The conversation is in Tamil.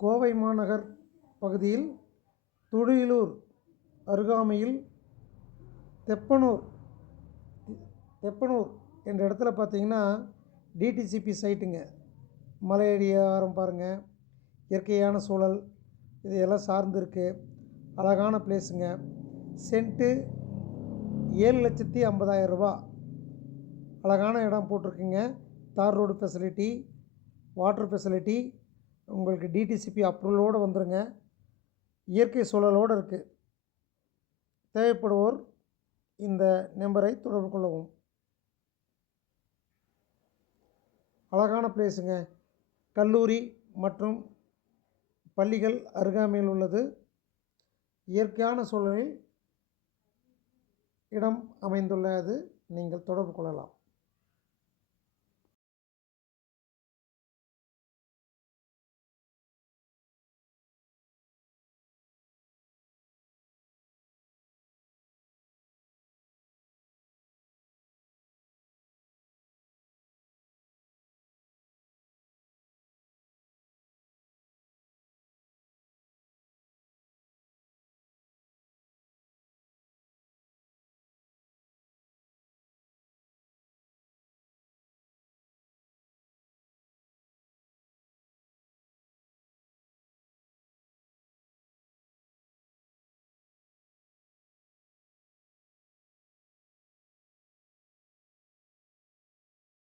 கோவை மாநகர் பகுதியில் துடியலூர் அருகாமையில் தெப்பனூர் என்ற இடத்துல பார்த்தீங்கன்னா டிடிசிபி சைட்டுங்க. மலை அடிவாரம் பாருங்கள், இயற்கையான சூழல் இதையெல்லாம் சார்ந்து இருக்குது. அழகான பிளேஸுங்க. சென்ட்டு 7,50,000 ரூபா. அழகான இடம் போட்டிருக்குங்க. தார் ரோடு ஃபெசிலிட்டி, வாட்டர் ஃபெசிலிட்டி, உங்களுக்கு டிடிசிபி அப்ரூவலோடு வந்துடுங்க. இயற்கை சூழலோடு இருக்குது. தேவைப்படுவோர் இந்த நம்பரை தொடர்பு கொள்ளவும். அழகான பிளேஸுங்க. கல்லூரி மற்றும் பள்ளிகள் அருகாமையில் உள்ளது. இயற்கையான சூழலில் இடம் அமைந்துள்ளது. நீங்கள் தொடர்பு கொள்ளலாம்.